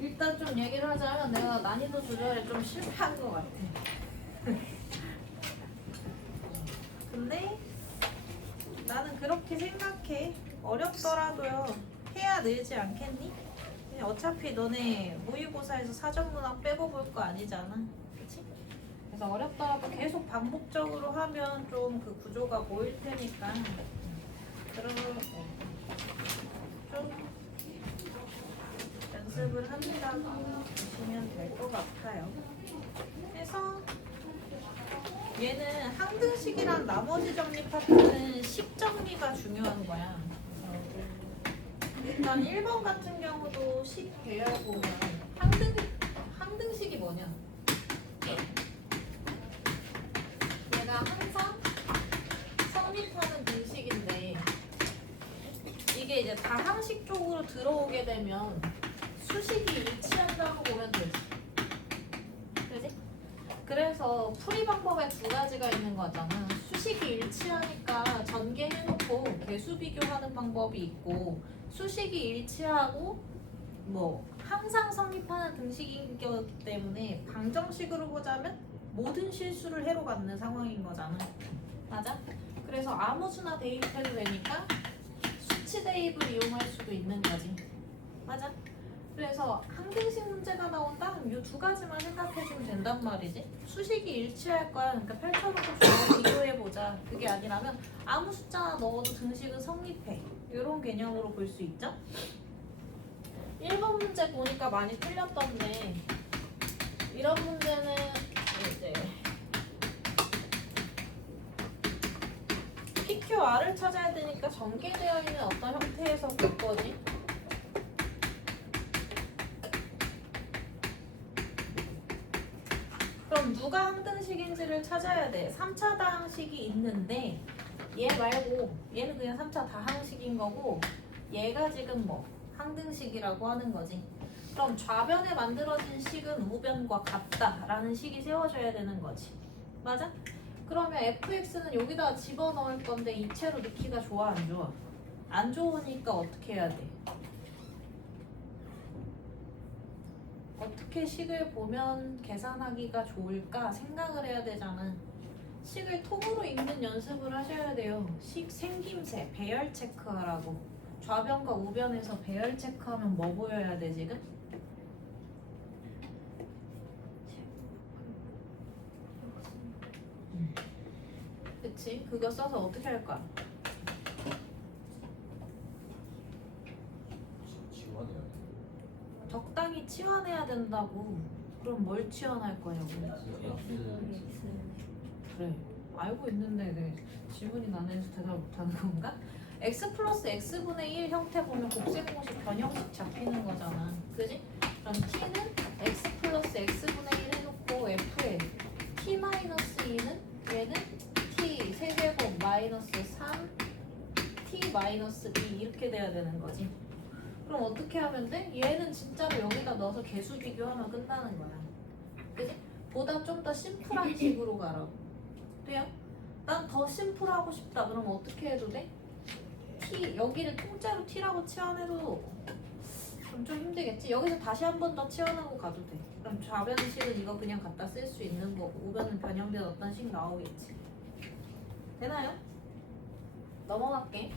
일단 좀 얘기를 하자면 내가 난이도 조절에 좀 실패한 것 같아. 근데 나는 그렇게 생각해. 어렵더라도요. 해야 늘지 않겠니? 그냥 어차피 너네 모의고사에서 사전문항 빼고 볼 거 아니잖아. 그치? 그래서 어렵더라도 계속 반복적으로 하면 좀 그 구조가 보일 테니까 그럼 좀 연습을 한다고 보시면 될 것 같아요. 그래서 얘는 항등식이랑 나머지 정리 파트는 식 정리가 중요한 거야. 일단 1번 같은 경우도 식 배열 보면 항등식이 뭐냐? 얘가 항상 성립하는 등식인데 이게 이제 다항식 쪽으로 들어오게 되면 수식이 일치한다고 보면 되지. 그지? 그래서 풀이 방법에 두 가지가 있는 거잖아. 수식이 일치하니까 전개해놓고 개수 비교하는 방법이 있고 수식이 일치하고 뭐 항상 성립하는 등식이기 때문에 방정식으로 보자면 모든 실수를 해로 갖는 상황인 거잖아. 맞아? 그래서 아무 수나 대입해도 되니까 수치 대입을 이용할 수도 있는 거지. 맞아? 그래서 항등식 문제가 나온다? 그럼 이 두 가지만 생각해주면 된단 말이지. 수식이 일치할 거야. 그러니까 펼쳐놓고 좀 비교해보자. 그게 아니라면 아무 숫자 넣어도 등식은 성립해. 이런 개념으로 볼 수 있죠? 1번 문제 보니까 많이 틀렸던데 이런 문제는 이제 PQR을 찾아야 되니까 전개되어 있는 어떤 형태에서 볼 거지? 그럼 누가 항등식인지를 찾아야 돼. 3차 다항식이 있는데 얘 말고 얘는 그냥 3차 다항식인 거고 얘가 지금 뭐 항등식이라고 하는 거지. 그럼 좌변에 만들어진 식은 우변과 같다라는 식이 세워져야 되는 거지. 맞아? 그러면 fx는 여기다 집어넣을 건데 이체로 넣기가 좋아 안 좋아? 안 좋으니까 어떻게 해야 돼? 어떻게 식을 보면 계산하기가 좋을까 생각을 해야 되잖아. 식을 통으로 읽는 연습을 하셔야 돼요. 식 생김새, 배열 체크하라고. 좌변과 우변에서 배열 체크하면 뭐 보여야 돼 지금? 그치? 그거 써서 어떻게 할 거야? 지원해요. 적당히 치환해야 된다고. 그럼 뭘 치환할 거냐고. 그래. 알고 있는데 왜 질문이 나는지 대답 못하는 건가? x 플러스 x분의 1 형태 보면 곱셈공식 변형식 잡히는 거잖아. 그지? 그럼 t는 x 플러스 x분의 1 해놓고 f에 t 마이너스 2는 얘는 t 세제곱 마이너스 3 t 마이너스 2 이렇게 돼야 되는 거지. 그럼 어떻게 하면 돼? 얘는 진짜로 여기다 넣어서 개수 비교하면 끝나는 거야. 그지? 보다 좀 더 심플한 식으로 가라고. 돼요? 난 더 심플하고 싶다. 그럼 어떻게 해도 돼? t 여기를 통째로 t라고 치환해도 좀 힘들겠지? 여기서 다시 한 번 더 치환하고 가도 돼. 그럼 좌변식은 이거 그냥 갖다 쓸 수 있는 거고 우변은 변형된 어떤 식 나오겠지. 되나요? 넘어갈게.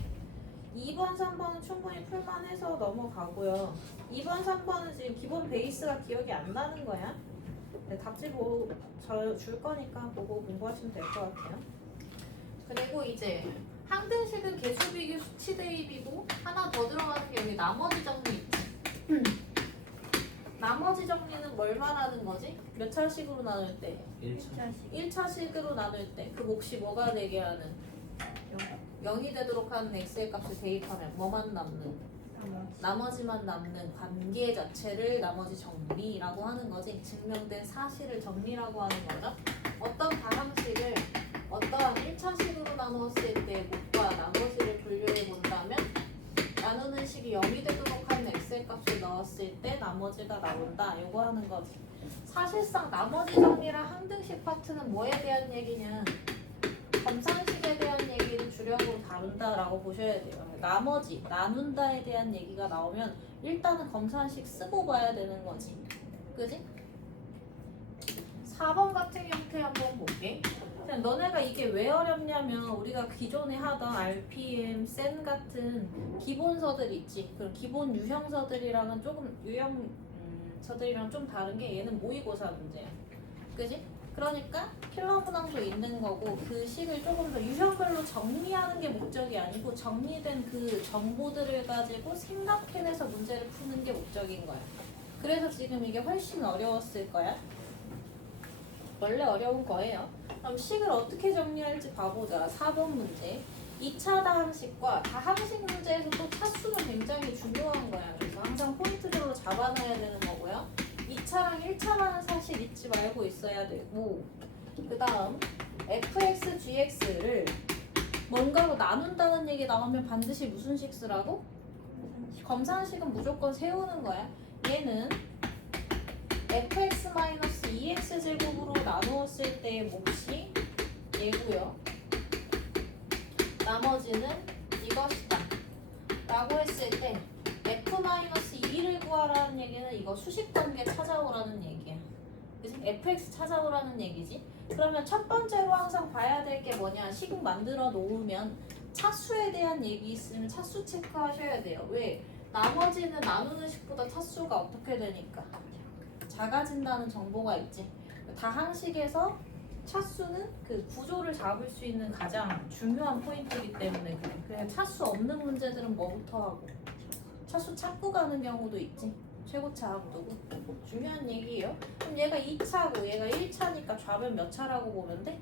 2번, 3번은 충분히 풀만해서 넘어가고요. 2번, 3번은 지금 기본 베이스가 기억이 안 나는 거야. 네, 답지 줄 거니까 보고 공부하시면 될 것 같아요. 그리고 이제 항등식은 개수비교 수치 대입이고 하나 더 들어가는 게 여기 나머지 정리 있지. 나머지 정리는 뭘 말하는 거지? 몇 차식으로 나눌 때? 1차식으로 나눌 때 그 몫이 뭐가 되게 하는? 0이 되도록 하는 x의 값을 대입하면 뭐만 남는? 나머지만 남는 관계 자체를 나머지 정리라고 하는 거지. 증명된 사실을 정리라고 하는 거죠. 어떤 다항식을 어떠한 1차식으로 나누었을 때 몫과 나머지를 분류해 본다면 나누는 식이 0이 되도록 하는 x의 값을 넣었을 때 나머지가 나온다. 이거 하는 거지. 사실상 나머지 정리랑 항등식 파트는 뭐에 대한 얘기냐? 검산식에 대한 얘기를 주력으로 다룬다라고 보셔야 돼요. 나머지, 나눈다에 대한 얘기가 나오면 일단은 검사식 쓰고 봐야 되는 거지. 그지? 4번 같은 형태 한번 볼게. 너네가 이게 왜 어렵냐면 우리가 기존에 하던 RPM, 센 같은 기본서들 있지. 그런 기본 유형서들이랑은 조금 유형서들이랑 좀 다른 게 얘는 모의고사 문제야. 그지? 그러니까 필러 문항도 있는 거고 그 식을 조금 더 유형별로 정리하는 게 목적이 아니고 정리된 그 정보들을 가지고 생각해내서 문제를 푸는 게 목적인 거야. 그래서 지금 이게 훨씬 어려웠을 거야. 원래 어려운 거예요. 그럼 식을 어떻게 정리할지 봐보자. 4번 문제. 2차 다항식과 다항식 문제에서 또 차수는 굉장히 중요한 거야. 그래서 항상 포인트별로 잡아놔야 되는 거고요. 2차랑 1차라는 사실 잊지 말고 있어야 되고, 그 다음 fx, gx를 뭔가로 나눈다는 얘기 나오면 반드시 무슨 식 쓰라고? 검산식은 무조건 세우는 거야. 얘는 fx-2x 제곱으로 나누었을 때의 몫이 얘고요. 나머지는 이것이다 라고 했을 때 f-2를 구하라는 얘기는 이거 수식관계 찾아오라는 얘기야. 그치? fx 찾아오라는 얘기지. 그러면 첫 번째로 항상 봐야 될 게 뭐냐, 식 만들어 놓으면 차수에 대한 얘기 있으면 차수 체크하셔야 돼요. 왜? 나머지는 나누는 식보다 차수가 어떻게 되니까 작아진다는 정보가 있지. 다항식에서 차수는 그 구조를 잡을 수 있는 가장 중요한 포인트이기 때문에 그래. 그냥 차수 없는 문제들은 뭐부터 하고 차수 찾고 가는 경우도 있지. 최고차 합두고 중요한 얘기예요. 그럼 얘가 2차고 얘가 1차니까 좌변 몇 차라고 보면 돼?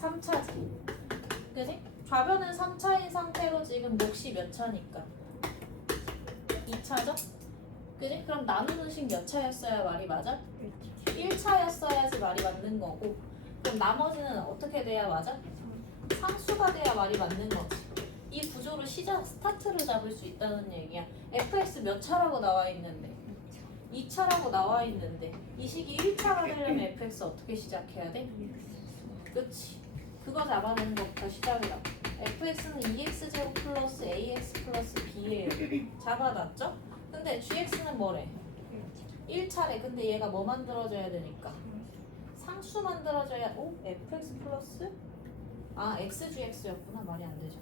3차지. 그지? 좌변은 3차인 상태로 지금 몫이 몇 차니까 2차죠? 그지? 그럼 나누는 식 몇 차였어야 말이 맞아? 1차였어야지 말이 맞는 거고, 그럼 나머지는 어떻게 돼야 맞아? 상수가 돼야 말이 맞는 거지. 이 구조를 스타트를 잡을 수 있다는 얘기야. fx 몇 차라고 나와 있는데 2차라고 나와 있는데 이 식이 1차가 되려면 fx 어떻게 시작해야 돼? 그치. 그거 잡아내는 것부터 시작이라고. fx는 2x제곱 플러스 ax 플러스 b예요. 잡아놨죠? 근데 gx는 뭐래? 1차래. 근데 얘가 뭐 만들어져야 되니까? 상수 만들어져야, fx 플러스? xgx였구나. 말이 안 되죠.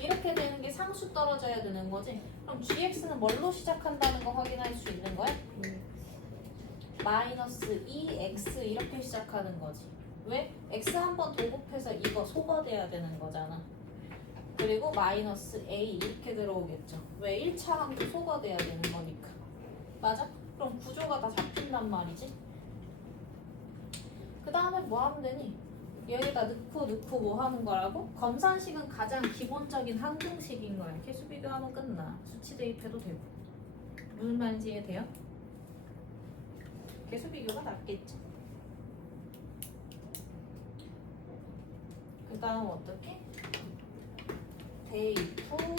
이렇게 되는 게 상수 떨어져야 되는 거지. 그럼 gx는 뭘로 시작한다는 거 확인할 수 있는 거야? 마이너스 2x 이렇게 시작하는 거지. 왜? x 한 번 더 곱해서 이거 소거돼야 되는 거잖아. 그리고 마이너스 a 이렇게 들어오겠죠. 왜? 1차랑 또 소거돼야 되는 거니까. 맞아? 그럼 구조가 다 잡힌단 말이지. 그 다음에 뭐 하면 되니? 여기다 넣고 뭐 하는 거라고? 검산식은 가장 기본적인 항등식인 거야. 계수 비교하면 끝나. 수치 대입해도 되고. 무슨 말인지 이해돼요? 계수 비교가 낫겠지. 그 다음 어떻게? 대입 후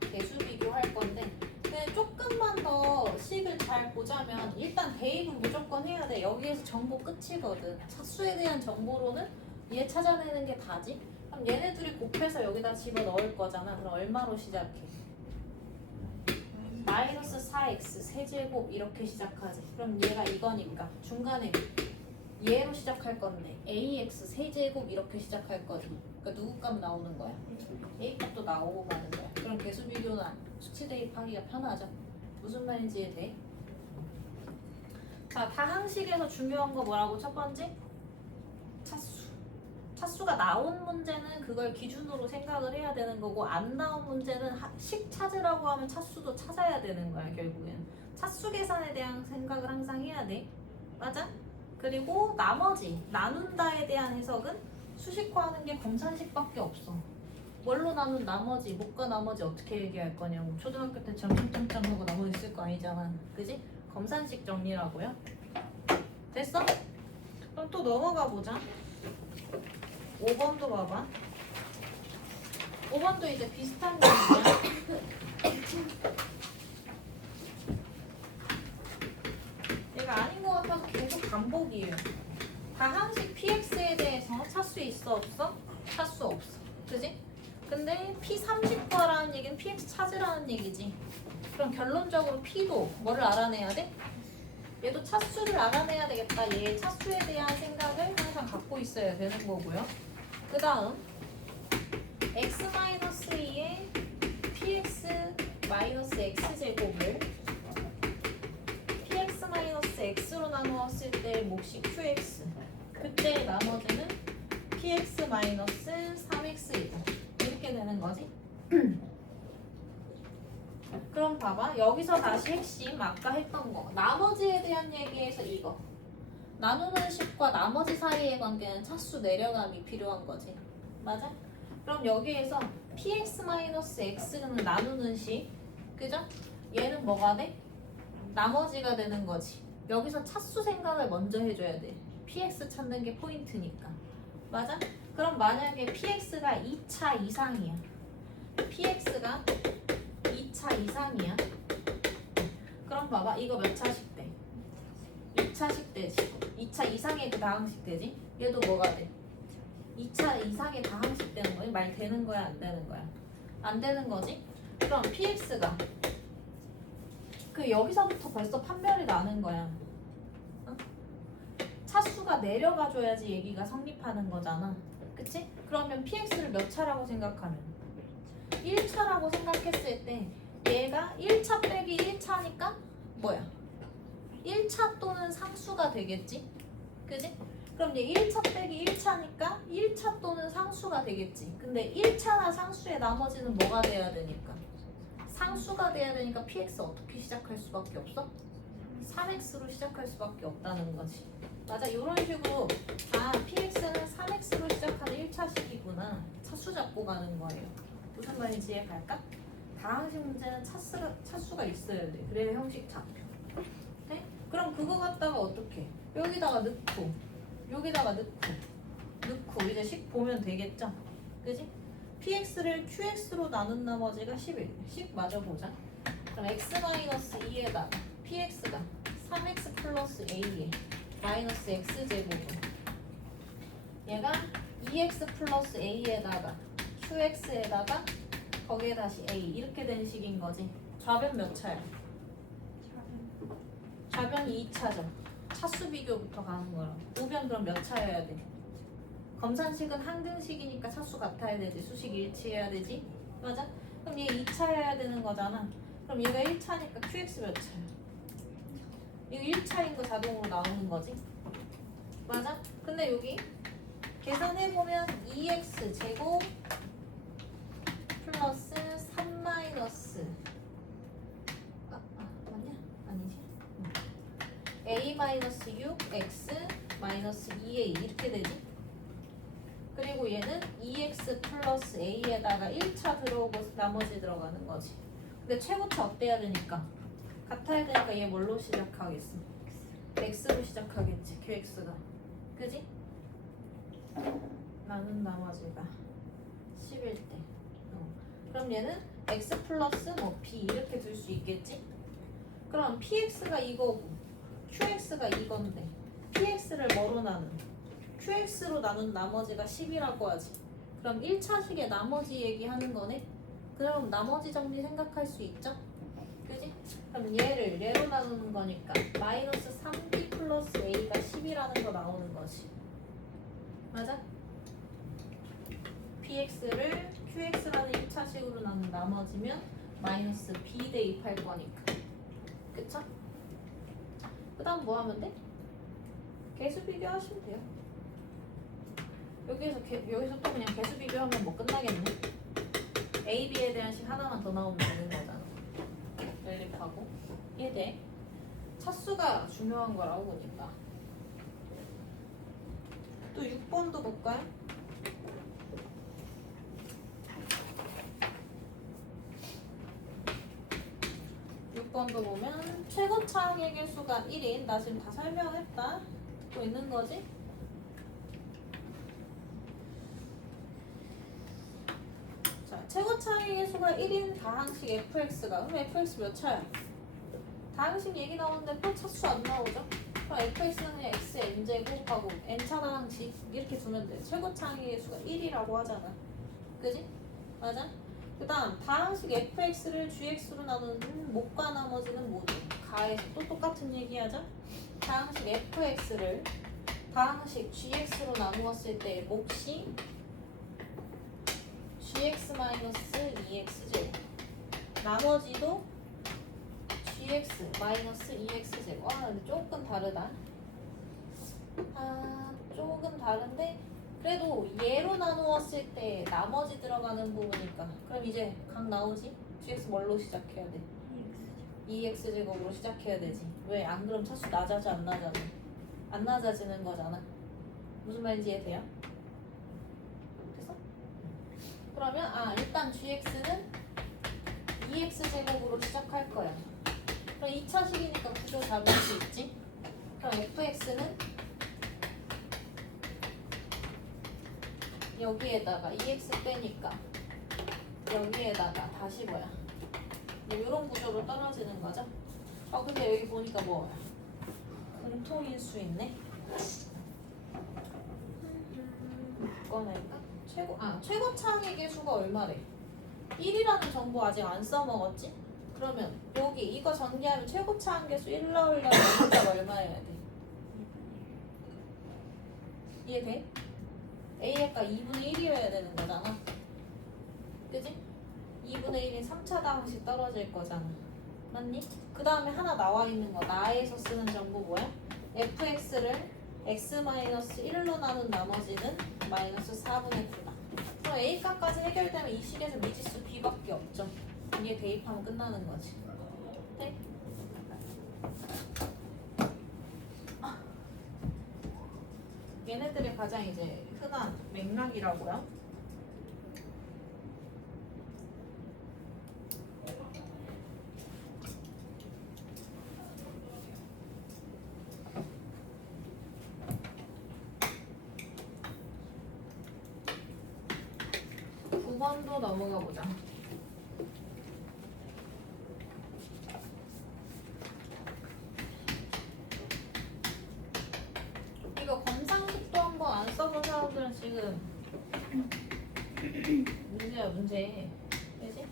계수 비교할 건데, 근데 조금만 더 식을 잘 보자면 일단 대입은 무조건 해야 돼. 여기에서 정보 끝이거든. 차수에 대한 정보로는 얘 찾아내는 게 다지. 그럼 얘네 둘이 곱해서 여기다 집어 넣을 거잖아. 그럼 얼마로 시작해? 마이너스 4x 세제곱 이렇게 시작하지. 그럼 얘가 이거니까 중간에 얘로 시작할 건데 ax 세제곱 이렇게 시작할 거지. 그러니까 누구 값 나오는 거야? a 값도 나오고 가는 거야. 그럼 계수 비교는 수치 대입하기가 편하죠. 무슨 말인지 이해돼? 자, 다항식에서 중요한 거 뭐라고? 첫 번째? 차수. 차수가 나온 문제는 그걸 기준으로 생각을 해야 되는 거고, 안 나온 문제는 식 찾으라고 하면 차수도 찾아야 되는 거야. 결국엔 차수 계산에 대한 생각을 항상 해야 돼. 맞아? 그리고 나머지 나눈다에 대한 해석은 수식화하는 게 검산식밖에 없어. 뭘로 나눈 나머지, 못과 나머지 어떻게 얘기할 거냐고. 초등학교 때 점점점점 하고 나머지 쓸 거 아니잖아. 그지? 검산식 정리라고요. 됐어? 그럼 또 넘어가 보자. 5번도 봐봐. 5번도 이제 비슷한 얘기야. 얘가 아닌 것 같아서 계속 반복이에요. 다항식 px에 대해서 차수 있어 없어? 차수 없어. 그지? 근데 P30 구하라는 얘기는 PX 찾으라는 얘기지. 그럼 결론적으로 P도 뭐를 알아내야 돼? 얘도 차수를 알아내야 되겠다. 얘의 차수에 대한 생각을 항상 갖고 있어야 되는 거고요. 그 다음 x-2의 px-x제곱을 px-x로 나누었을 때 몫이 qx. 그때 나머지는 px-3x이고 이렇게 되는 거지. 그럼 봐봐. 여기서 다시 핵심 아까 했던 거. 나머지에 대한 얘기에서 이거. 나누는 식과 나머지 사이의 관계는 차수 내려감이 필요한 거지. 맞아? 그럼 여기에서 px-x는 나누는 식. 그죠? 얘는 뭐가 돼? 나머지가 되는 거지. 여기서 차수 생각을 먼저 해줘야 돼. px 찾는 게 포인트니까. 맞아? 그럼 만약에 px가 2차 이상이야. px가 2차 이상이야. 그럼 봐봐. 이거 몇 차식 돼? 2차식 되지. 2차 이상의 그 다항식 되지. 얘도 뭐가 돼? 2차 이상의 다항식 되는 거지. 말 되는 거야 안 되는 거야? 안 되는 거지. 그럼 px가 그 여기서부터 벌써 판별이 나는 거야. 어? 차수가 내려가 줘야지 얘기가 성립하는 거잖아. 그치? 그러면 px를 몇 차라고 생각하면 1차라고 생각했을 때 얘가 1차 빼기 1차니까 뭐야? 1차 또는 상수가 되겠지? 그지? 그럼 얘 1차 빼기 1차니까 1차 또는 상수가 되겠지. 근데 1차나 상수의 나머지는 뭐가 돼야 되니까? 상수가 돼야 되니까 px 어떻게 시작할 수밖에 없어? 3x로 시작할 수밖에 없다는 거지. 맞아. 이런 식으로 px는 3x로 시작하는 1차식이구나. 차수 잡고 가는 거예요. 무슨 말인지 이해갈까? 다항식 문제는 차수가 있어야 돼. 그래야 형식 잡혀. 네? 그럼 그거 갖다가 어떻게? 여기다가 넣고 여기다가 넣고 이제 식 보면 되겠죠? 그지? px를 qx로 나눈 나머지가 11. 식 마저 보자. 그럼 x-2에다가 px가 3x 플러스 a에 마이너스 x제곱은 얘가 2x 플러스 a에다가 qx에다가 거기에 다시 a 이렇게 된 식인 거지. 좌변 몇 차야? 좌변이 2차죠. 차수 비교부터 가는 거라. 우변 그럼 몇 차여야 돼? 검산식은 항등식이니까 차수 같아야 되지. 수식 일치해야 되지. 맞아? 그럼 얘 2차여야 되는 거잖아. 그럼 얘가 1차니까 qx 몇 차야? 이거 1차인 거 자동으로 나오는 거지. 맞아? 근데 여기 계산해보면 2x 제곱 플러스 3 마이너스 맞냐? 아니지. a 마이너스 6 x 마이너스 2a 이렇게 되지. 그리고 얘는 2x 플러스 a에다가 1차 들어오고 나머지 들어가는 거지. 근데 최고차 어때야 되니까? 같아야 되니까 얘 뭘로 시작하겠어? x로 시작하겠지. qx가. 그지? 나눈 나머지가 11대. 그럼 얘는 x 플러스 뭐 b 이렇게 둘 수 있겠지? 그럼 px가 이거고 qx가 이건데 px를 뭐로 나눈? qx로 나눈 나머지가 10이라고 하지. 그럼 1차식의 나머지 얘기하는 거네? 그럼 나머지 정리 생각할 수 있죠? 그지? 그럼 얘를 얘로 나누는 거니까 마이너스 3b 플러스 a가 10이라는 거 나오는 거지. 맞아? px를 qx라는 1차식으로 나눈 나머지면 마이너스 b 대입할 거니까. 그쵸? 그 다음 뭐 하면 돼? 개수 비교하시면 돼요. 여기서 또 그냥 개수 비교하면 뭐 끝나겠네. a, b에 대한 식 하나만 더 나오면 되는 거잖아. 연립하고 얘대 차수가 중요한 거라고 보니까. 또 6번도 볼까요? 6번도 보면 최고차 항의 수가 1인. 나 지금 다 설명했다. 듣고 있는 거지? 자, 최고차 항의 수가 1인 다항식 fx가. 그럼 fx 몇 차야? 다항식 얘기 나오는데 또 차수 안 나오죠? 그럼 fx는 그냥 x n제곱하고 n차 다항식 이렇게 두면 돼. 최고차 항의 수가 1이라고 하잖아. 그지? 맞아? 그 다음 다항식 fx를 gx로 나누는 목과 나머지는 모두 가에서 또 똑같은 얘기 하자. 다항식 fx를 다항식 gx로 나누었을 때 몫이 gx-2x제곱 나머지도 gx-2x제곱. 근데 조금 다르다. 조금 다른데 그래도 얘로 나누었을 때 나머지 들어가는 부분이니까 그럼 이제 각 나오지? gx 뭘로 시작해야 돼? 2x제곱으로 시작해야 되지. 왜? 안 그럼 차수 낮아져 안 낮아져? 안 낮아지는 거잖아. 무슨 말인지 이해돼요? 됐어? 그러면 일단 gx는 2x제곱으로 시작할 거야. 그럼 2차식이니까 구조 잡을 수 있지? 그럼 fx는 여기에다가 2x 빼니까 여기에다가 다시 뭐야? 이런 구조로 떨어지는 거죠? 근데 여기 보니까 뭐 공통인수 있네? 꺼낼까? 최고 차항의 수가 얼마래? 1이라는 정보 아직 안 써먹었지? 그러면 여기 이거 전개하면 최고 차항계수 1 나오려면 숫자가 얼마여야 돼? 이해돼? A가 2분의 1이어야 되는 거잖아. 그지? 2분의 1인 3차 다항식 떨어질 거잖아. 맞니? 그 다음에 하나 나와 있는 거. 나에서 쓰는 정보 뭐야? fx를 x-1로 나눈 나머지는 마이너스 4분의 9다. 그럼 A값까지 해결되면 이 식에서 미지수 B밖에 없죠. 이게 대입하면 끝나는 거지. 네? 얘네들이 가장 이제 흔한 맥락이라고요. 또 넘어가 보자. 이거 검상식도 한번 안 써본 사람들은 지금 문제야 문제. 그지?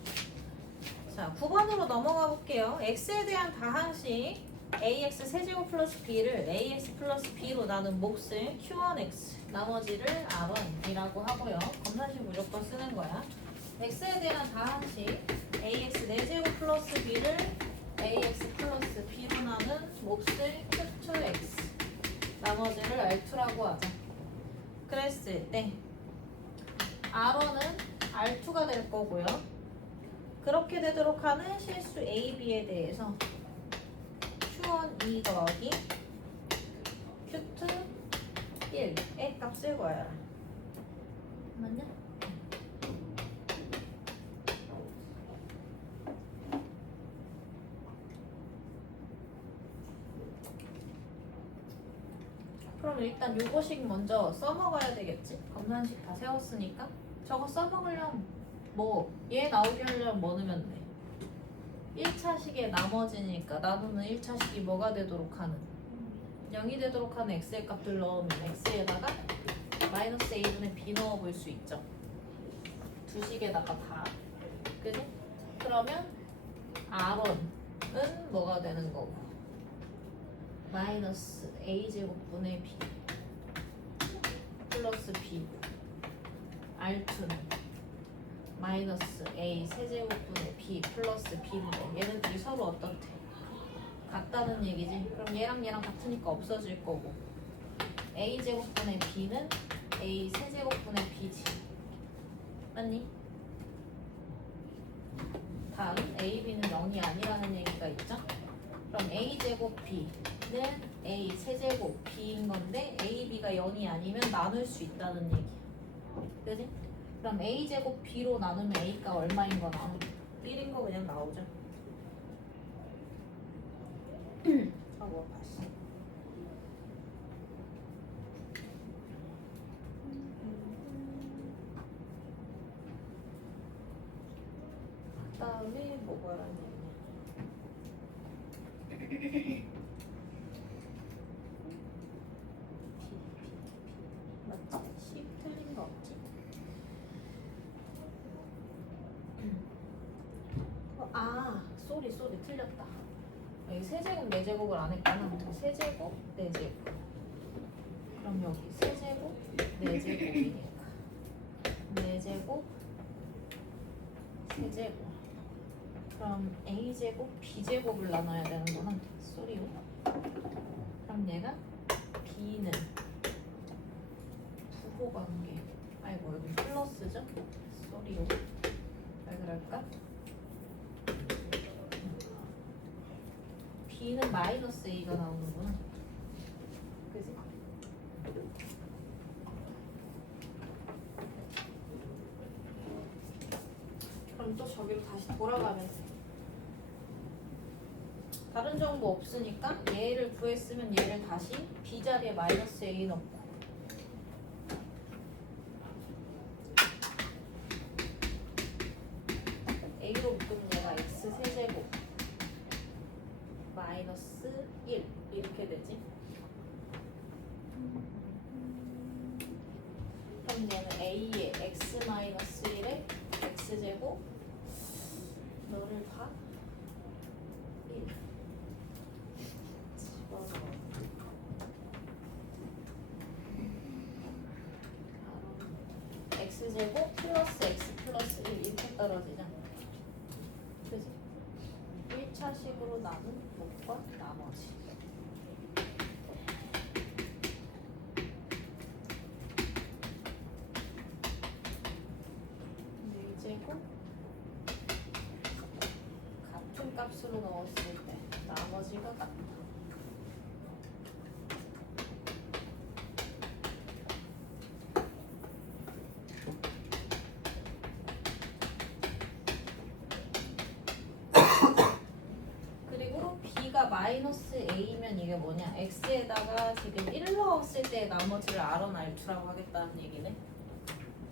자, 9번으로 넘어가 볼게요. x에 대한 다항식 ax 세제곱 플러스 b를 ax 플러스 b로 나눈 몫을 q1x 나머지를 r1이라고 하고요. 검산식 무조건 쓰는 거야. x에 대한 다항식 ax 4제곱 플러스 b를 ax 플러스 b로 나눈 몫을 q2x 나머지를 r2라고 하자. 그랬을 때 r1은 r2가 될 거고요. 그렇게 되도록 하는 실수 a, b에 대해서 q1 2 더하기 q2 1의 값을 구하여라. 맞냐? 그럼 일단 요거식 먼저 써먹어야 되겠지? 검산식 다 세웠으니까 저거 써먹으려면 얘 나오게 하려면 뭐 넣으면 돼? 1차식의 나머지니까 나누는 1차식이 뭐가 되도록 하는 0이 되도록 하는 x의 값들 넣으면 x에다가 마이너스 a분의 b 넣어볼 수 있죠. 두 식에다가 다. 그지? 그러면 r1은 뭐가 되는 거고 마이너스 a제곱분의 b 플러스 b r2는 마이너스 a 세제곱분의 b 플러스 b인데 얘네들이 서로 어떻대? 같다는 얘기지. 그럼 얘랑 같으니까 없어질 거고 a제곱분의 b는 a 세제곱분의 b지. 맞니? 다음 a, b는 0이 아니라는 얘기가 있죠? 그럼 a제곱 b는 a 세제곱 b인 건데 a, b가 0이 아니면 나눌 수 있다는 얘기야. 그지? 그럼 a제곱 b로 나누면 a가 얼마인 거 나오죠? 1인 거 그냥 나오죠. 다시. 그 다음에 뭐라는 얘기냐? 맞지? 10 틀린 거 없지? 쏘리 틀렸다. 여기 세제곱 네제곱을 안 했잖아. 세제곱 네제곱. 그럼 여기 세제곱 네제곱이니까 네제곱 세제곱. 그럼 a제곱 b제곱을 나눠야 되는구나. 쏘리요. 그럼 얘가 b는 부호관계. 아이고 여기 플러스죠? 쏘리요. 왜 그럴까? b는 마이너스 a가 나오는구나. 그지? 그럼 또 저기로 다시 돌아가면 돼. 다른 정보 없으니까 얘를 구했으면 얘를 다시 b 자리에 마이너스 a 넣고 a로 묶으면 얘가 x 세제곱 마이너스 1 이렇게 되지. 그럼 얘는 a에 x 마이너스 1에 x제곱 너를 봐 1 집어넣어. x제곱 플러스 x 플러스 1 이렇게 떨어지죠. 그지? 1차식으로 남은 목과 나머지. 제곱 같은 값으로 넣었을 때 나머지가 같다. 그리고 b가 마이너스 a면 이게 뭐냐? x에다가 지금 1 넣었을 때 나머지를 R1, R2라고 하겠다는 얘기네.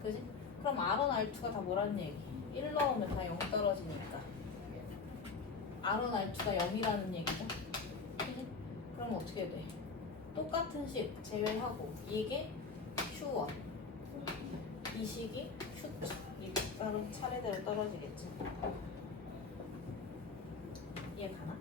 그지? 그럼 R1, R2가 다 뭐라는 얘기? 1 넣으면 다 0 떨어지니까 R1, R2가 0이라는 얘기죠. 그지? 그럼 어떻게 돼? 똑같은 식 제외하고 이게 Q1 이 식이 Q2 이게 따로 차례대로 떨어지겠지. 이해 가나?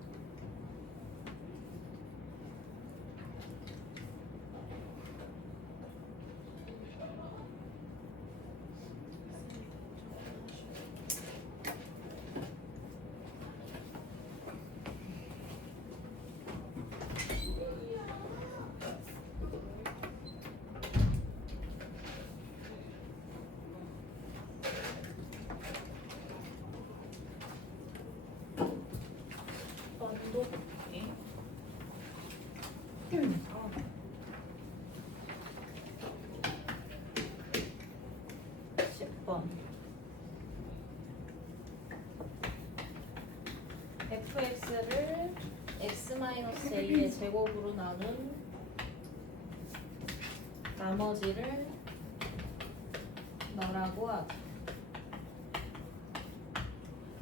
번도 볼게. 10번 fx를 x-a의 제곱으로 나눈 나머지를 너라고 하자.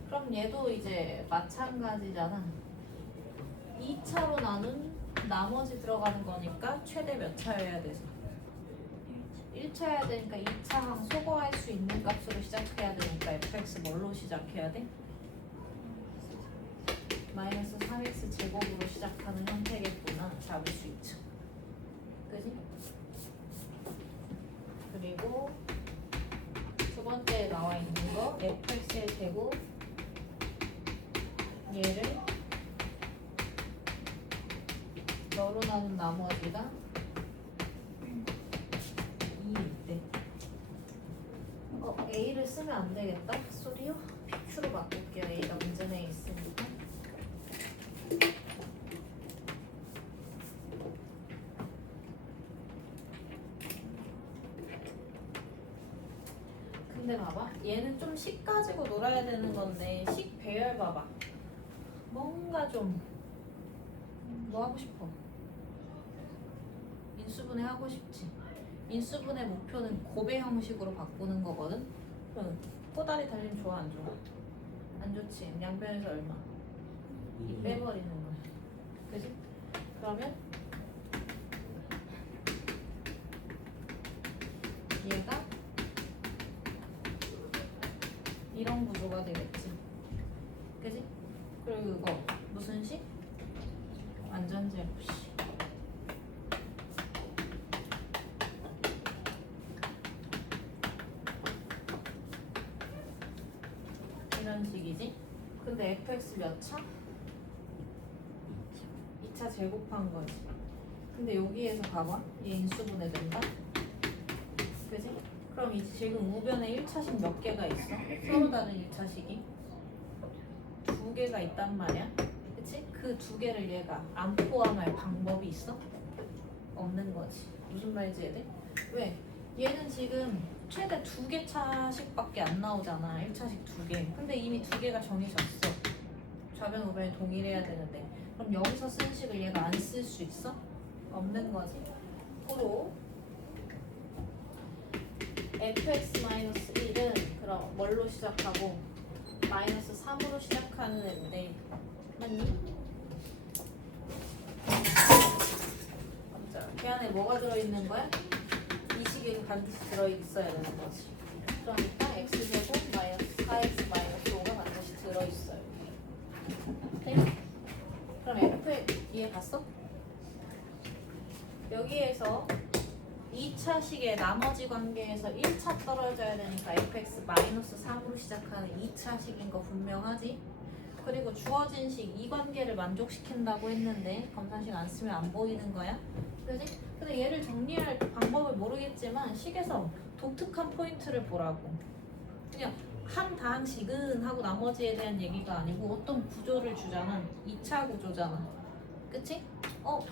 그럼 얘도 이제 마찬가지잖아. 2차로 나눈 나머지 들어가는 거니까 최대 몇 차여야 돼서 1차여야 되니까 2차항 소거할 수 있는 값으로 시작해야 되니까 fx 뭘로 시작해야 돼? 마이너스 3x 제곱으로 시작하는 형태겠구나. 잡을 수 있죠. 그지? 그리고 두 번째에 나와 있는 거 fx의 제곱 얘를 너로 나눈 나머지가 2일 때 A를 쓰면 안 되겠다? 소리요? PQ로 바꿀게요. A가 문제 내에 있으니까. 근데 봐봐. 얘는 좀 식 가지고 놀아야 되는 건데 식 배열 봐봐. 뭔가 좀 뭐 하고 싶어? 인수분해 하고 싶지. 인수분해 목표는 곱의 형식으로 바꾸는 거거든. 그럼 꼬다리 달림 좋아 안 좋아? 안 좋지. 양변에서 얼마? 이 빼버리는 거야. 그지? 그러면 얘가 이런 구조가 되겠지. 그지? 그리고 그거 무슨 식? 완전 제곱식. 이런 식이지? 근데 fx 몇 차? 2차 제곱한 거지. 근데 여기에서 봐봐. 얘 인수분해 된다? 그지? 그럼 이 지금 우변에 1차식 몇 개가 있어? 서로 다른 1차식이? 2개가 있단 말이야. 그치? 그 2개를 얘가 안 포함할 방법이 있어? 없는 거지. 무슨 말인지 이해돼? 왜? 얘는 지금 최대 2개 차식밖에 안 나오잖아. 1차식 2개. 근데 이미 2개가 정해졌어. 좌변 우변이 동일해야 되는데. 그럼 여기서 쓴 식을 얘가 안 쓸 수 있어? 없는 거지. 그로 fx-1은 그럼 뭘로 시작하고 마이너스 3으로 시작하는 애인데 맞니? 맞죠? 걔 안에 뭐가 들어있는 거야? 이 식이 반드시 들어있어야 되는 거지. 그러니까 x제곱 마이너스 4x 마이너스 5가 반드시 들어있어요. 오케이? 그럼 f의 이해 갔어? 여기에서 2차식의 나머지 관계에서 1차 떨어져야 되니까 fx-3으로 시작하는 2차식인 거 분명하지? 그리고 주어진 식 이 관계를 만족시킨다고 했는데 검산식 안 쓰면 안 보이는 거야? 그지? 근데 얘를 정리할 방법을 모르겠지만 식에서 독특한 포인트를 보라고. 그냥 한 다항식은 하고 나머지에 대한 얘기가 아니고 어떤 구조를 주잖아. 2차 구조잖아. 그치?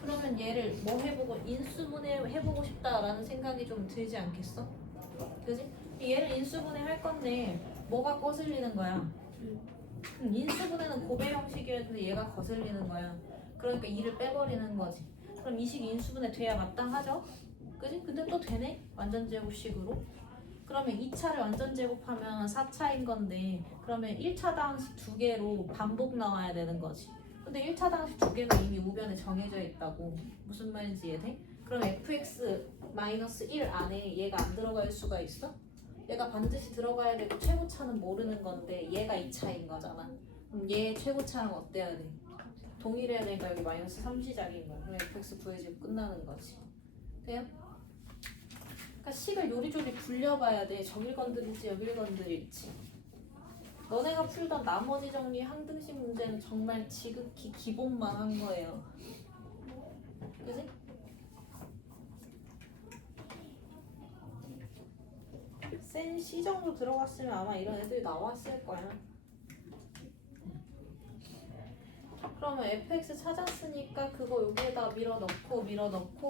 그러면 얘를 뭐 해보고 인수분해 해보고 싶다라는 생각이 좀 들지 않겠어? 그지? 얘를 인수분해 할 건데 뭐가 거슬리는 거야? 인수분해는 고배 형식이었는데 얘가 거슬리는 거야. 그러니까 2를 빼버리는 거지. 그럼 이 식이 인수분해 돼야 마땅하죠? 그지? 근데 또 되네? 완전 제곱식으로. 그러면 2차를 완전 제곱하면 4차인 건데 그러면 1차 다항식 2개로 반복 나와야 되는 거지. 근데 1차 다항식 2개가 이미 우변에 정해져 있다고. 무슨 말인지 이해돼? 그럼 fx-1 안에 얘가 안 들어갈 수가 있어? 얘가 반드시 들어가야 되고 최고차는 모르는 건데 얘가 2차인 거잖아. 그럼 얘 최고차랑 어때야 돼? 동일해야 되니까 여기 마이너스 3시작인 거야. 그럼 fx 구해지고 끝나는 거지. 돼요? 그러니까 식을 요리조리 굴려봐야 돼. 저길 건드릴지 여길 건드릴지. 너네가 풀던 나머지 정리 항등식 문제는 정말 지극히 기본만 한 거예요. 그지? 센 C 정도 들어갔으면 아마 이런 애들이 나왔을 거야. 그러면 fx 찾았으니까 그거 여기에다 밀어넣고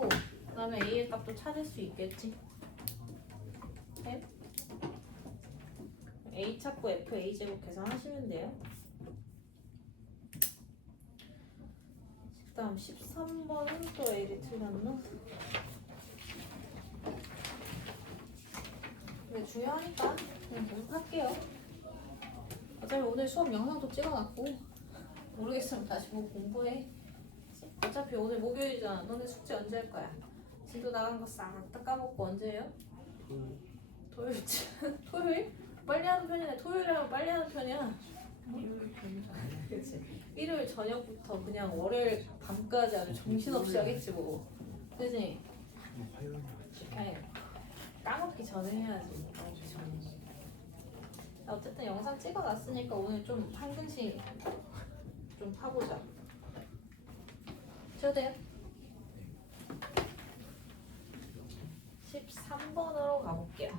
그 다음에 a의 값도 찾을 수 있겠지. 네? a 찾고 f a 제곱 계산하시면 돼요. 그 다음 13번은 또 a를 틀렸나? 근데 중요하니까 그냥 계속 할게요. 어차피 오늘 수업 영상도 찍어놨고 모르겠으면 다시 보고 공부해. 어차피 오늘 목요일이잖아. 너네 숙제 언제 할 거야? 진도 나간 거 싹 다 까먹고 언제 해요? 토요일. 토요일? 빨리 하는 편이네. 토요일에 하면 빨리 하는 편이야. 일요일 편이야. 그치. 일요일 저녁부터 그냥 월요일 밤까지 아주 정신없이 하겠지 뭐. 그치? 아니, 까먹기 전에 해야지. 까먹기 전에. 어쨌든 영상 찍어놨으니까 오늘 좀 한근씩 좀 파보자. 쉬어도 돼요? 13번으로 가볼게요.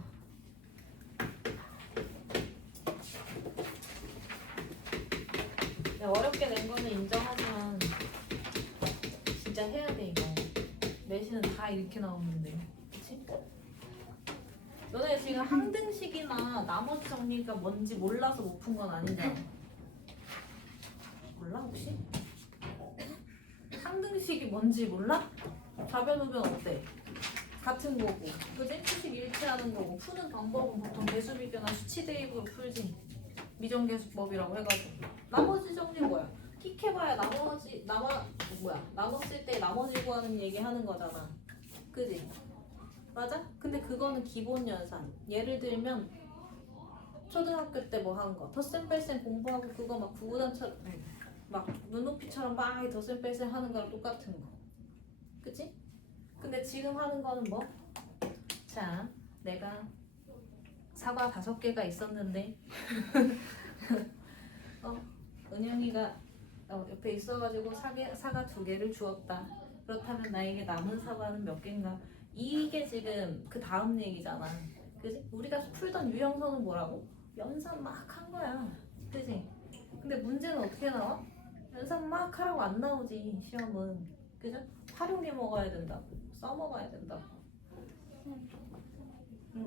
어렵게 낸 거는 인정하지만 진짜 해야 돼 이거. 내신은 다 이렇게 나오는데. 그치? 너네 지금 항등식이나 나머지 정리가 뭔지 몰라서 못 푼 건 아니잖아. 몰라 혹시? 항등식이 뭔지 몰라? 좌변 우변 어때? 같은 거고, 그지? 수식 일치하는 거고, 푸는 방법은 보통 배수비교나 수치 대입으로 풀지. 미정계수법이라고 해가지고. 나머지 정리 뭐야? 킥해봐야 나눴을 때 나머지 구하는 얘기 하는 거잖아. 그지? 맞아? 근데 그거는 기본 연산. 예를 들면 초등학교 때 뭐 한 거, 덧셈 뺄셈 공부하고 그거 막 구구단처럼 눈높이처럼 막 덧셈뺄셈 하는 거랑 똑같은 거. 그치? 근데 지금 하는 거는 뭐? 자, 내가 사과 5개가 있었는데 은영이가 옆에 있어가지고 사과 2개를 주었다. 그렇다면 나에게 남은 사과는 몇 개인가? 이게 지금 그 다음 얘기잖아. 그지? 우리가 풀던 유형선은 뭐라고? 연산 막 한 거야. 그지? 근데 문제는 어떻게 나와? 연산 막 하라고 안 나오지, 시험은. 그죠? 활용해 먹어야 된다고. 써먹어야 된다고.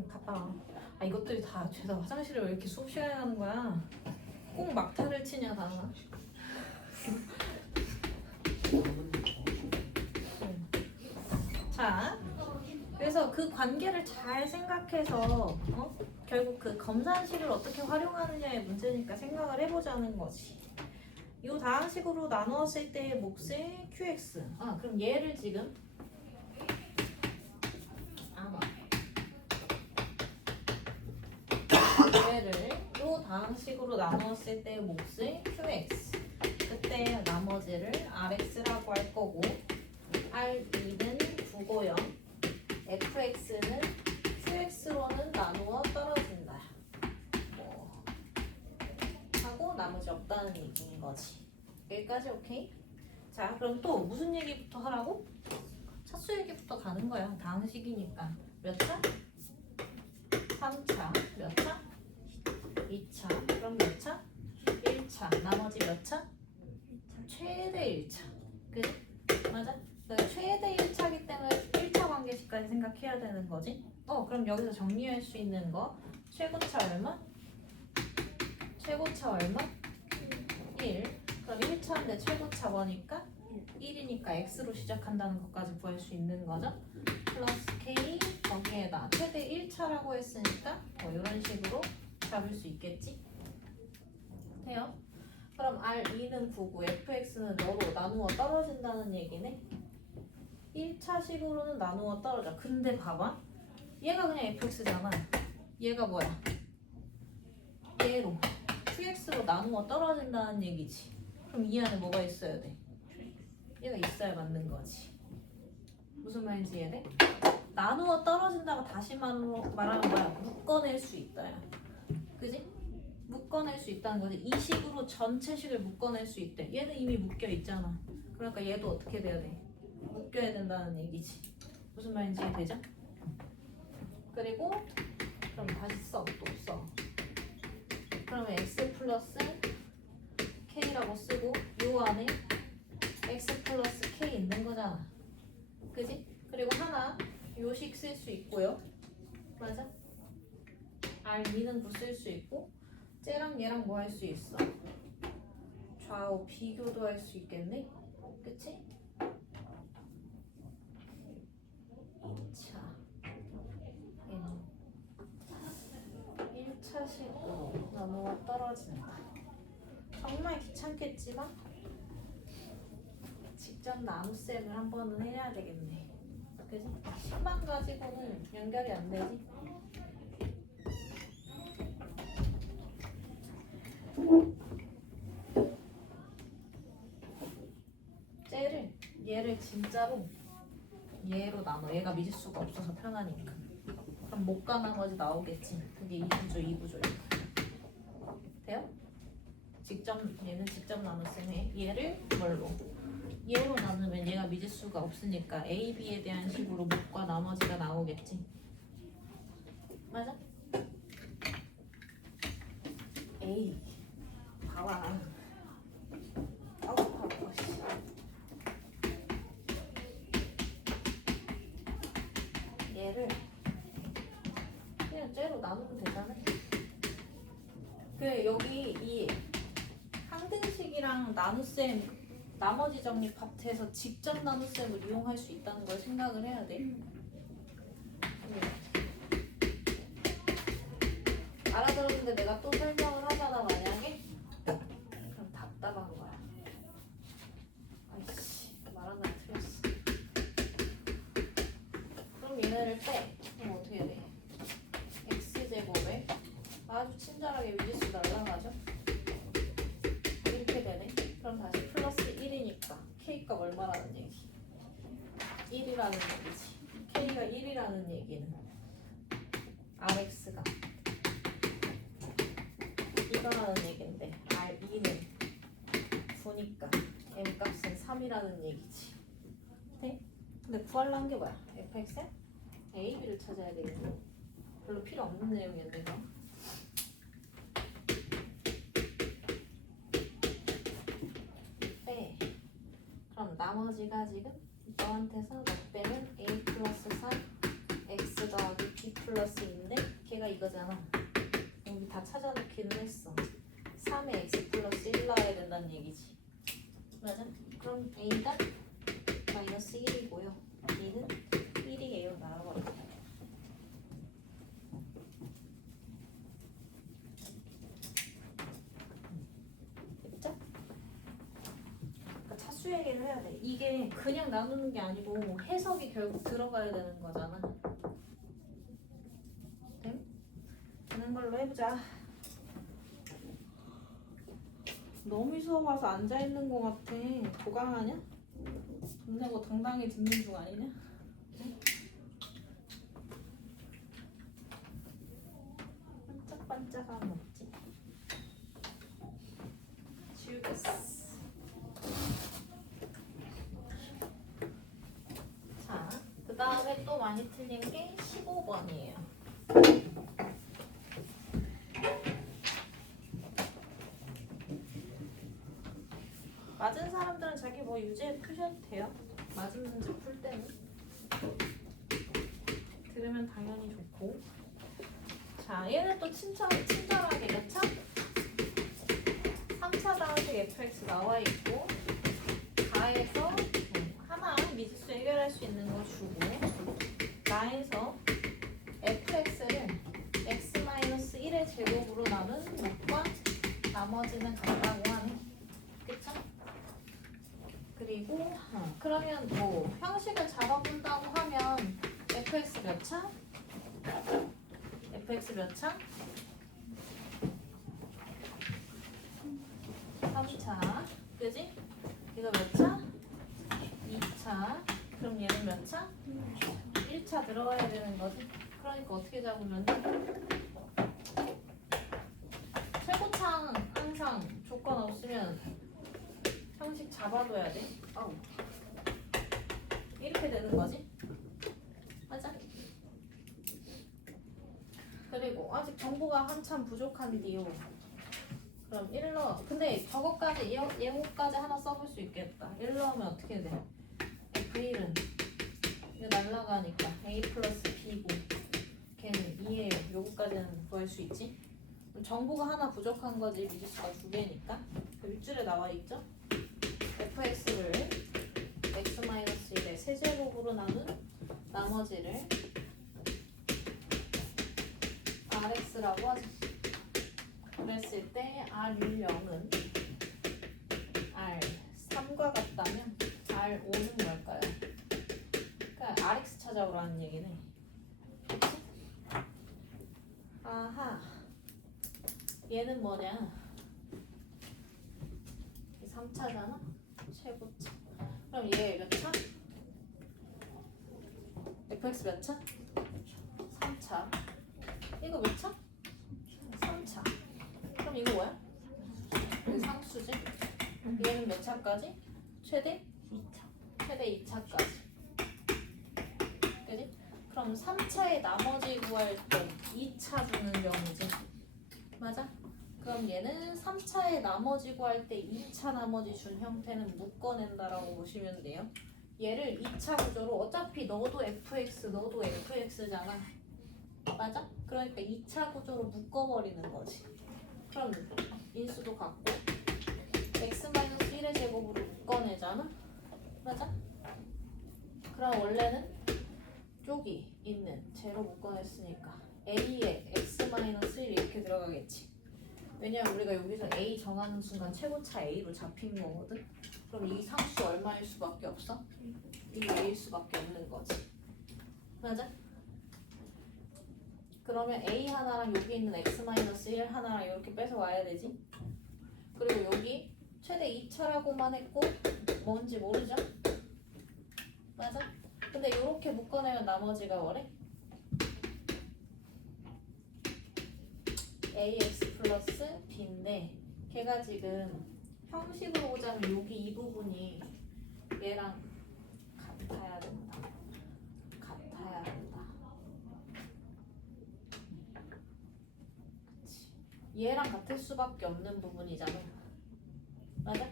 갔다. 아, 이것들이 다 죄다 화장실에 왜 이렇게 수업 시간에 가는 거야? 꼭 막타를 치냐, 다. 자, 그래서 그 관계를 잘 생각해서 결국 그 검산식을 어떻게 활용하느냐의 문제니까 생각을 해보자는 거지. 이 다항식으로 나누었을 때의 몫의 QX. 그럼 얘를 지금 얘를 이 다항식으로 나누었을 때의 몫의 QX. 그때 나머지를 RX라고 할 거고 R2는 9고요. fx는 qx로는 나누어 떨어진다. 하고 나머지 없다는 얘기인 거지. 여기까지 오케이? 자, 그럼 또 무슨 얘기부터 하라고? 차수 얘기부터 가는 거야. 다항식이니까. 몇 차? 3차. 몇 차? 2차. 그럼 몇 차? 1차. 나머지 몇 차? 최대 1차. 그지? 맞아? 최대 1차기 때문에 1차 관계식까지 생각해야 되는 거지. 그럼 여기서 정리할 수 있는 거 최고차 얼마? 최고차 얼마? 1. 그럼 1차인데 최고차 뭐니까? 1이니까 x로 시작한다는 것까지 구할 수 있는 거죠. 플러스 k 거기에다 최대 1차라고 했으니까 이런 식으로 잡을 수 있겠지? 돼요? 그럼 R2는 9고 fx는 너로 나누어 떨어진다는 얘기네. 1차식으로는 나누어 떨어져. 근데 봐봐. 얘가 그냥 fx잖아. 얘가 뭐야? 얘로 qx로 나누어 떨어진다는 얘기지. 그럼 이 안에 뭐가 있어야 돼? 얘가 있어야 맞는 거지. 무슨 말인지 이해돼? 나누어 떨어진다고 다시 말하면 뭐야? 묶어낼 수 있다야. 그지? 묶어낼 수 있다는 거지. 이 식으로 전체식을 묶어낼 수 있대. 얘는 이미 묶여 있잖아. 그러니까 얘도 어떻게 돼야 돼? 묶여야 된다는 얘기지. 무슨 말인지 이해되죠? 그리고 그럼 다시 또 써. 그러면 x 플러스 k라고 쓰고 요 안에 x 플러스 k 있는 거잖아. 그지? 그리고 하나 요식 쓸 수 있고요. 맞아? R2는 9 쓸 수 있고 쟤랑 얘랑 뭐 할 수 있어? 좌우 비교도 할 수 있겠네? 그치? 2차 1차식으로 나누어 떨어진다. 정말 귀찮겠지만 직접 나눗셈을 한 번은 해야 되겠네. 그치? 10만 가지고는 연결이 안 되지? 얘를 진짜로 얘로 나눠. 얘가 미지수가 없어서 편하니까. 그럼 못가 나머지 나오겠지. 그게 2부조. 돼요? 얘는 직접 나눗셈에 얘를 뭘로? 얘로 나누면 얘가 미지수가 없으니까 A, B에 대한 식으로 못과 나머지가 나오겠지. 맞아? 에이, 봐봐. 얘를 그냥 째로 나누면 되잖아. 그 여기 이 항등식이랑 나눗셈 나머지 정리 파트에서 직접 나눗셈을 이용할 수 있다는 걸 생각을 해야 돼. 알아들었는데 내가 또 설명을 하잖아 만약에. 그럼 답답한 거야. 아이씨 말하느라 틀렸어. 그럼 얘네를 빼. 그럼 어떻게 돼? x제곱에 아주 친절하게 미지수 날라가죠? 이렇게 되네. 그럼 다시 플러스 얼마라는 얘기? 1이라는 얘기지. K가 1이라는 얘기는 RX가 이거라는 얘긴데 R2는 9니까 M값은 3이라는 얘기지. 네? 근데 구하려는 게 뭐야? fx에 a, b를 찾아야 되겠네. 별로 필요 없는 내용이었네 이거. 빼. 그럼 나머지가 지금 너한테서 너 빼는 a 플러스 4 x 더하기 b 플러스 2인데 걔가 이거잖아. 여기 다 찾아놓기는 했어. 3에 x 플러스 1 나와야 된다는 얘기지. 맞아? 그럼 a가 마이너스 1이고요. b는 1이에요. 나와버려. 됐죠? 그러니까 차수 얘기를 해야 돼. 이게 그냥 나누는 게 아니고 해석이 결국 들어가야 되는 거잖아. 네? 되는 걸로 해보자. 너무 수업 와서 앉아있는 거 같아. 도강하냐? 돈 내고 당당히 듣는 중 아니냐? 반짝반짝하면 없지. 지우겠어. 자, 그 다음에 또 많이 틀린 게 15번이에요. 맞은 사람들은 자기 뭐 유지해 푸셔도 돼요. 맞은 문제 풀 때는 들으면 당연히 좋고. 자, 얘는 또 친절하게 몇 차? 3차 방식 fx 나와 있고 가에서 하나 미지수 해결할 수 있는 거 주고 나에서 fx를 x-1의 제곱으로 나눈 몫과 나머지는 같다고 하네. 그쵸? 그리고 그러면 뭐 형식을 잡아본다고 하면 fx 몇 차? fx 몇 차? 3차. 그지? 이거 몇 차? 2차. 그럼 얘는 몇 차? 1차 들어가야 되는 거지. 그러니까 어떻게 잡으면 최고창 항상 조건 없으면 형식 잡아둬야 돼. 아우. 이렇게 되는 거지. 맞아? 그리고 아직 정보가 한참 부족한데요. 그럼 1 넣어. 근데 저거까지 예고까지 하나 써볼 수 있겠다. 1 넣으면 어떻게 돼? F1은 이거 날라가니까 A 플러스 B고 걔는 2예요. 요거까지는 구할 수 있지. 그럼 정보가 하나 부족한 거지. 미지수가 2개니까. 그 윗줄에 나와 있죠? fx를 x-1의 세제곱으로 나눈 나머지를 rx라고 하죠. 그랬을 때 r10은 r3과 같다면 r5는 뭘까요? 그러니까 rx 찾아오라는 얘기네. 그치? 아하. 얘는 뭐냐? 3차잖아? 최고차. 그럼 얘 몇 차? fx 몇 차? 3차. 이거 몇 차? 3차. 그럼 이거 뭐야? 이거 상수지? 얘는 몇 차까지? 최대? 2차. 최대 2차까지. 그지? 그럼 3차의 나머지 구할 때 2차 주는 경우지. 맞아? 그럼 얘는 3차의 나머지 구할 때 2차 나머지 준 형태는 묶어낸다라고 보시면 돼요. 얘를 2차 구조로 어차피 너도 fx, 너도 fx잖아. 맞아? 그러니까 2차 구조로 묶어버리는 거지. 그럼 인수도 같고 x-1의 제곱으로 묶어내잖아. 맞아? 그럼 원래는 쪽이 있는 제로 묶어냈으니까 a에 x-1 이렇게 들어가겠지. 왜냐면 우리가 여기서 a 정하는 순간 최고차 a로 잡힌 거거든. 그럼 이 상수 얼마일 수밖에 없어? 이 a일 수밖에 없는 거지. 맞아? 그러면 a 하나랑 여기 있는 x-1 하나랑 이렇게 빼서 와야 되지. 그리고 여기 최대 2차라고만 했고 뭔지 모르죠? 맞아? 근데 이렇게 묶어내면 나머지가 뭐래? ax 플러스 b인데 걔가 지금 형식으로 보자면 여기 이 부분이 얘랑 같아야 된다. 같아야 된다. 그치. 얘랑 같을 수밖에 없는 부분이잖아. 맞아?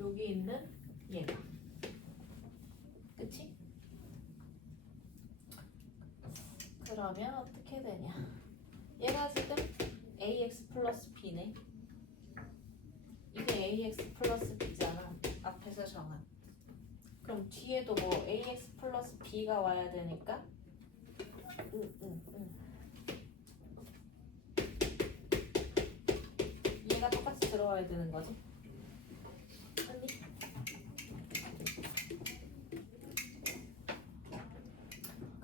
여기 있는 얘가. 그치? 그러면 어떻게 되냐? 얘가 지금 ax 플러스 b네. 이게 ax 플러스 b잖아. 앞에서 정한. 그럼 뒤에도 뭐 ax 플러스 b가 와야 되니까 얘가 똑같이 들어와야 되는 거지. 아니?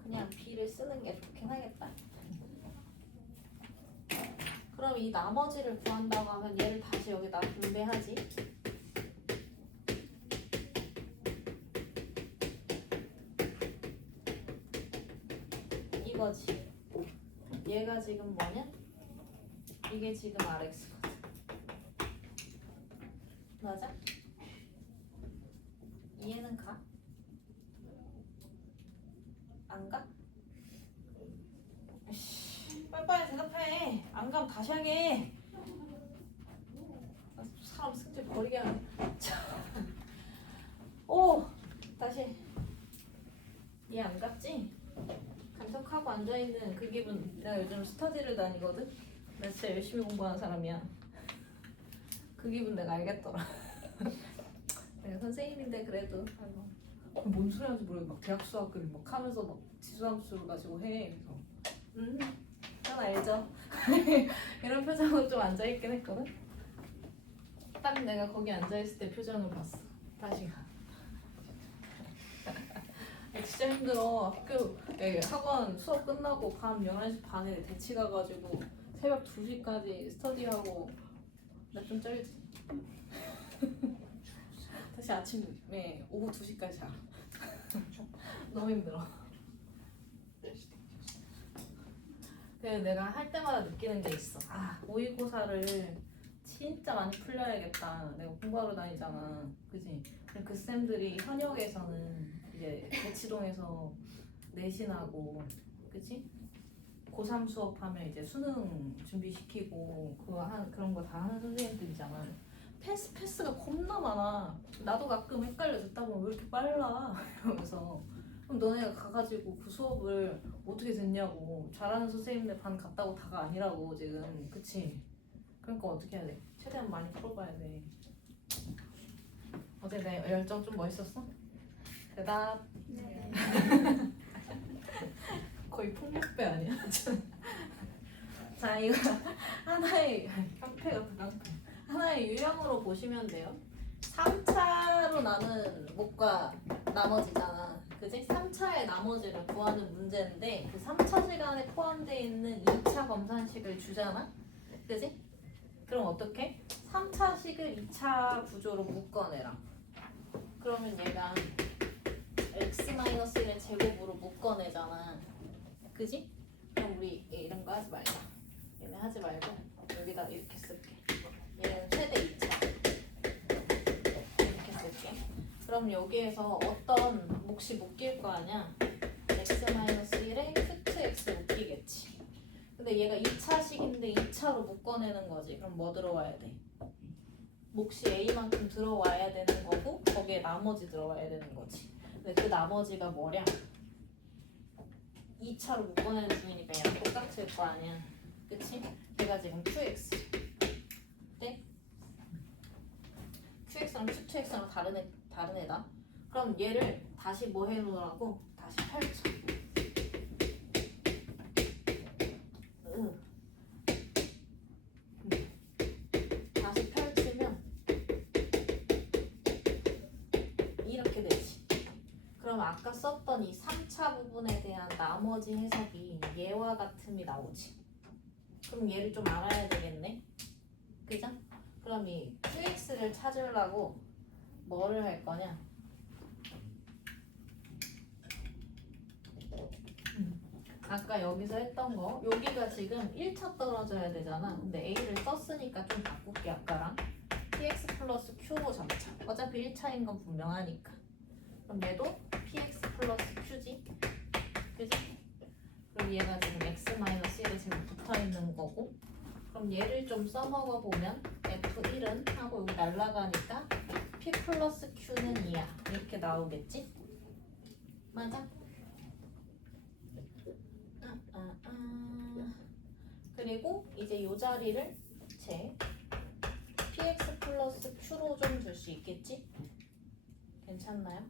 그냥 b를 쓰는 게 좋긴 하겠다. 그럼 이 나머지를 구한다고 하면 얘를 다시 여기다 분배하지. 이거지. 얘가 지금 뭐냐? 이게 지금 rx거든. 맞아? 이해는 가? 안 가? 빨리빨리 대답해. 안 가면 다시 하게. 사람 승질 버리게 하네. 오! 다시. 얘 안 갔지? 감석하고 앉아있는 그 기분. 내가 요즘 스터디를 다니거든? 나 진짜 열심히 공부하는 사람이야. 그 기분 내가 알겠더라. 내가 선생님인데 그래도 아이고 뭔 소리 하는지 모르겠어. 막 대학 수학을 막 하면서 막 지수함수를 가지고 해. 그래서 전 알죠. 이런 표정으로 좀 앉아있긴 했거든. 딱 내가 거기 앉아있을 때 표정을 봤어. 다시 가. 진짜 힘들어. 학원 수업 끝나고 밤 11시 반에 대치 가가지고 새벽 2시까지 스터디하고 나 좀 쩔지. 다시 아침에 오후 2시까지 자. 너무 힘들어. 그래서 내가 할 때마다 느끼는 게 있어. 아, 모의고사를 진짜 많이 풀려야겠다. 내가 공부하러 다니잖아. 그지? 그 쌤들이 현역에서는 이제 대치동에서 내신하고, 그치? 고3 수업하면 이제 수능 준비시키고 그런 거 다 하는 선생님들이잖아. 패스가 겁나 많아. 나도 가끔 헷갈려. 듣다 보면 왜 이렇게 빨라? 이러면서. 그럼 너네가 가가지고 그 수업을 어떻게 듣냐고. 잘하는 선생님들 반 갔다고 다가 아니라고 지금. 그치? 그러니까 어떻게 해야 돼? 최대한 많이 풀어봐야 돼. 어제 내 열정 좀 멋있었어? 대답. 네. 거의 폭력배 아니야? 자, 이거 하나의 깡패 같은 깡패. 하나의 유형으로 보시면 돼요. 3차로 나눈 목과 나머지잖아. 그지? 3차의 나머지를 구하는 문제인데 그 3차 시간에 포함되어 있는 2차 검산식을 주잖아. 그지? 그럼 어떻게? 3차식을 2차 구조로 묶어내라. 그러면 얘가 x-1의 제곱으로 묶어내잖아. 그지? 그럼 우리 이런 거 하지 말자. 얘네 하지 말고 여기다 이렇게 쓸게. 얘는 최대 2차 이렇게 쓸게. 그럼 여기에서 어떤 몫이 묶일 거 아니야? x-1에 q2x 묶이겠지. 근데 얘가 2차식인데 2차로 묶어내는 거지. 그럼 뭐 들어와야 돼? 몫이 a만큼 들어와야 되는 거고 거기에 나머지 들어와야 되는 거지. 근데 그 나머지가 뭐냐? 2차로 묶어내는 중이니까 얘랑 똑같을 거 아니야. 그치? 걔가 지금 qx. 네? qx랑 q2x랑 다른 애다. 그럼 얘를 다시 뭐 해놓으라고? 다시 펼쳐. 다시 펼치면 이렇게 되지. 그럼 아까 썼던 이 3차 부분에 대한 나머지 해석이 얘와 같음이 나오지. 그럼 얘를 좀 알아야 되겠네. 그죠? 그럼 이 qx를 찾으려고 뭐를 할 거냐? 아까 여기서 했던 거 여기가 지금 1차 떨어져야 되잖아. 근데 A를 썼으니까 좀 바꿀게. 아까랑 px 플러스 q로 잡자. 어차피 1차인 건 분명하니까. 그럼 얘도 px 플러스 q지. 그지? 그럼 얘가 지금 x-1에 지금 붙어있는 거고, 그럼 얘를 좀 써먹어 보면 f1은 하고 여기 날라가니까 p 플러스 q는 2야 이렇게 나오겠지? 맞아? 그리고 이제 이 자리를 제 px 플러스 q로 좀 줄 수 있겠지? 괜찮나요?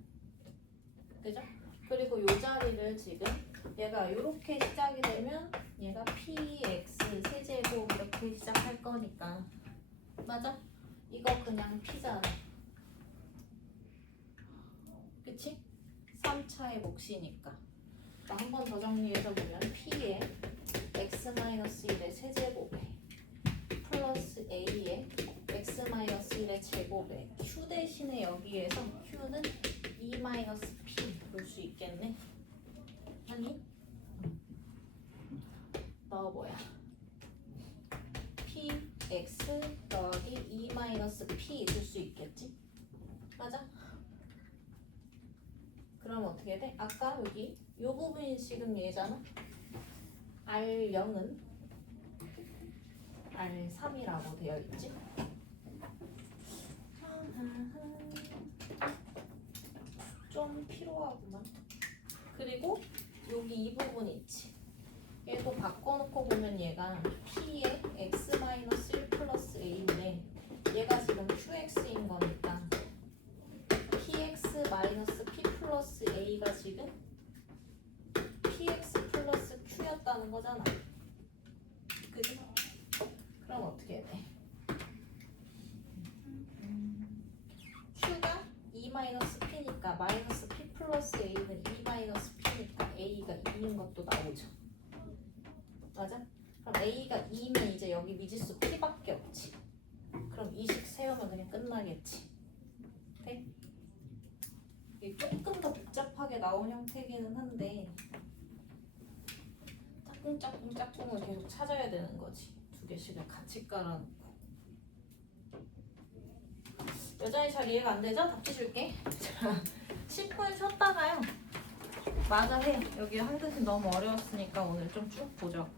그죠? 그리고 이 자리를 지금 얘가 이렇게 시작이 되면 얘가 px 세제곱 이렇게 시작할 거니까 맞아? 이거 그냥 p잖아. 그치? 3차의 몫이니까. 한 번 더 정리해서 보면 p의 x-1의 세제곱에 플러스 a의 x-1의 제곱에 q 대신에 여기에서 q는 2-p 볼 수 있겠네. 아니? 넣어 뭐야? px 더하기 2-p 줄 수 있겠지? 맞아? 그럼 어떻게 돼? 아까 여기 이 부분이 지금 얘잖아? R0은 R3이라고 되어 있지? 좀 필요하구만. 그리고 여기 이 부분 있지? 얘도 바꿔놓고 보면 얘가 P의 x-1 플러스 A인데 얘가 지금 QX인 거니까 PX 마이너스 P 플러스 A가 지금 PX 플러스 Q였다는 거잖아. 그지? 그럼 어떻게 해야 돼? Q가 2-P니까 마이너스 P 플러스 A는 2-P니까 A가 2인 것도 나오죠. 맞아? 그럼 A가 2면 이제 여기 미지수 P밖에 없지. 그럼 이식 세우면 그냥 끝나겠지. 돼? 이게 조금 더 복잡하게 나온 형태기는 한데 짝꿍을 계속 찾아야 되는 거지. 두 개씩을 같이 깔아놓고. 여전히 잘 이해가 안 되죠? 답지 줄게. 10분 쉬었다가요. 맞아 해. 여기 한글씨 너무 어려웠으니까 오늘 좀 쭉 보죠.